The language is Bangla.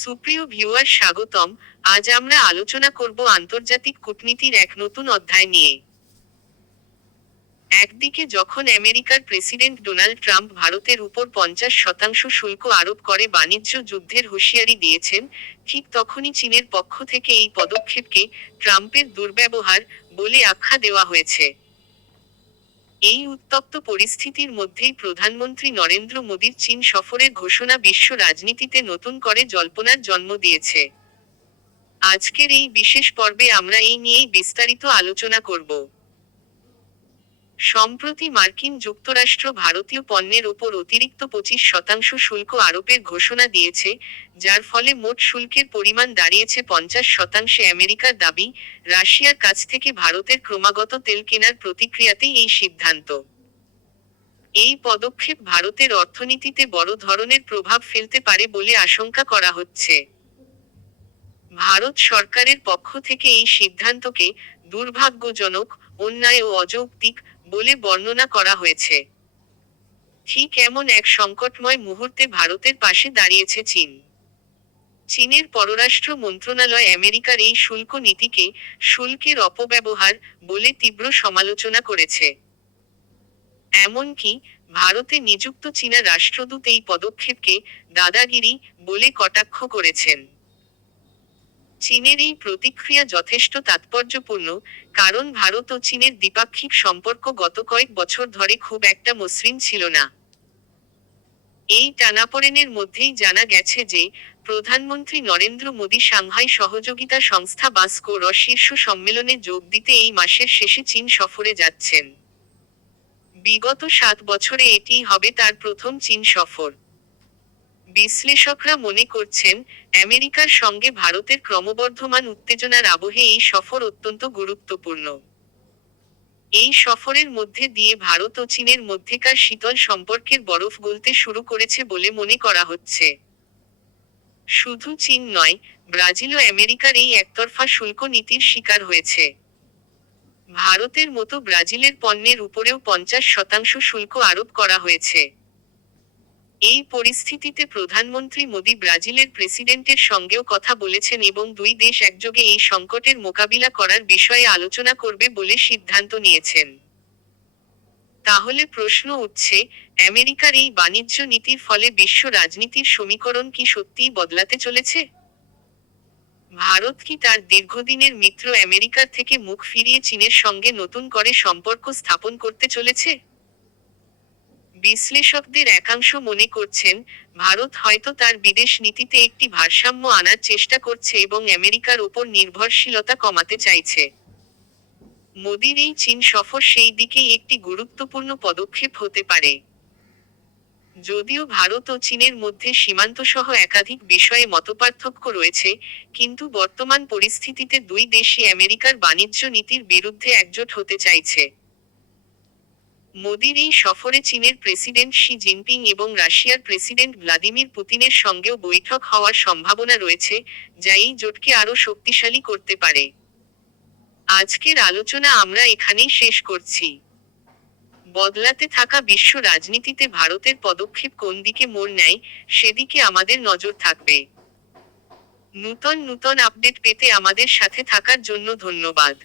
সুপ্রিয় ভিউয়ার স্বাগতম। আজ আমরা আলোচনা করব আন্তর্জাতিক কূটনীতির এক নতুন অধ্যায় নিয়ে। একদিকে যখন আমেরিকার প্রেসিডেন্ট ডোনাল্ড ট্রাম্প ভারতের উপর 50% শুল্ক আরোপ করে বাণিজ্য যুদ্ধের হুঁশিয়ারি দিয়েছেন, ঠিক তখনই চীনের পক্ষ থেকে এই পদক্ষেপকে ট্রাম্পের দুর্ব্যবহার বলে আখ্যা দেওয়া হয়েছে। এই উত্তপ্ত পরিস্থিতির মধ্যেই প্রধানমন্ত্রী নরেন্দ্র মোদীর চীন সফরের ঘোষণা বিশ্ব রাজনীতিতে নতুন করে জল্পনার জন্ম দিয়েছে। আজকের এই বিশেষ পর্বে আমরা এই নিয়েই বিস্তারিত আলোচনা করব। সম্প্রতি মার্কিন যুক্তরাষ্ট্র ভারতীয় পণ্যের ওপর অতিরিক্ত 25% শুল্ক আরোপের ঘোষণা দিয়েছে, যার ফলে মোট শুল্কের পরিমাণ দাঁড়িয়েছে 50%। আমেরিকার দাবি, রাশিয়ার কাছ থেকে ভারতের ক্রমাগত তেল কেনার প্রতিক্রিয়াতেই এই সিদ্ধান্ত। এই পদক্ষেপ ভারতের অর্থনীতিতে বড় ধরনের প্রভাব ফেলতে পারে বলে আশঙ্কা করা হচ্ছে। ভারত সরকারের পক্ষ থেকে এই সিদ্ধান্তকে দুর্ভাগ্যজনক, অন্যায় ও অযৌক্তিক বলে বর্ণনা করা হয়েছে। ঠিক এমন এক সংকটময় মুহূর্তে ভারতের পাশে দাঁড়িয়েছে চীন। চীনের পররাষ্ট্র মন্ত্রণালয় আমেরিকার এই শুল্ক নীতিকে শুল্কের অপব্যবহার বলে তীব্র সমালোচনা করেছে। এমনকি ভারতে নিযুক্ত চীনা রাষ্ট্রদূত এই পদক্ষেপকে দাদাগিরি বলে কটাক্ষ করেছেন। চীনের এই প্রতিক্রিয়া যথেষ্ট তাৎপর্যপূর্ণ, কারণ ভারত ও চীনের দ্বিপাক্ষিক সম্পর্ক গত কয়েক বছর ধরে খুব একটা মসৃণ ছিল না। এই টানাপোড়েনের মধ্যেই জানা গেছে যে, প্রধানমন্ত্রী নরেন্দ্র মোদী সাংহাই সহযোগিতা সংস্থা বা স্কোর শীর্ষ সম্মেলনে যোগ দিতে এই মাসের শেষে চীন সফরে যাচ্ছেন। বিগত 7 বছরে এটিই হবে তার প্রথম চীন সফর। বিশ্লেষকরা মনে করছেন, আমেরিকার সঙ্গে ভারতের ক্রমবর্ধমান উত্তেজনার আবহে এই সফর অত্যন্ত গুরুত্বপূর্ণ। এই সফরের মধ্যে দিয়ে ভারত ও চীনের মধ্যেকার শীতল সম্পর্কের বরফ গলতে শুরু করেছে বলে মনে করা হচ্ছে। শুধু চীন নয়, ব্রাজিলও আমেরিকার এই একতরফা শুল্ক নীতির শিকার হয়েছে। ভারতের মতো ব্রাজিলের পণ্যের উপরেও 50% শুল্ক আরোপ করা হয়েছে। এই পরিস্থিতিতে প্রধানমন্ত্রী মোদী ব্রাজিলের প্রেসিডেন্টের সঙ্গেও কথা বলেছেন এবং দুই দেশ একযোগে এই সংকটের মোকাবিলা করার বিষয়ে আলোচনা করবে বলে সিদ্ধান্ত নিয়েছেন। তাহলে প্রশ্ন উঠছে, আমেরিকার এই বাণিজ্য নীতির ফলে বিশ্ব রাজনীতির সমীকরণ কি সত্যিই বদলাতে চলেছে? ভারত কি তার দীর্ঘদিনের মিত্র আমেরিকার থেকে মুখ ফিরিয়ে চীনের সঙ্গে নতুন করে সম্পর্ক স্থাপন করতে চলেছে? বিশ্লেষকদের একাংশ মনে করছেন, ভারত হয়তো তার বিদেশ নীতিতে একটি ভারসাম্য আনার চেষ্টা করছে এবং আমেরিকার ওপর নির্ভরশীলতা কমাতে চাইছে। মোদির এই চীন সফর সেই দিকেই একটি গুরুত্বপূর্ণ পদক্ষেপ হতে পারে। যদিও ভারত ও চীনের মধ্যে সীমান্তসহ একাধিক বিষয়ে মতপার্থক্য রয়েছে, কিন্তু বর্তমান পরিস্থিতিতে দুই দেশই আমেরিকার বাণিজ্য নীতির বিরুদ্ধে একজোট হতে চাইছে। মোদির এই সফরে চীনের প্রেসিডেন্ট শি জিনপিং এবং রাশিয়ার প্রেসিডেন্ট ভ্লাদিমির পুতিনের সঙ্গেও বৈঠক হওয়ার সম্ভাবনা রয়েছে, যা এই জোটকে আরও শক্তিশালী করতে পারে। আজকের আলোচনা আমরা এখানেই শেষ করছি। বদলাতে থাকা বিশ্ব রাজনীতিতে ভারতের পদক্ষেপ কোন দিকে মোড় নেয়, সেদিকে আমাদের নজর থাকবে। নূতন আপডেট পেতে আমাদের সাথে থাকার জন্য ধন্যবাদ।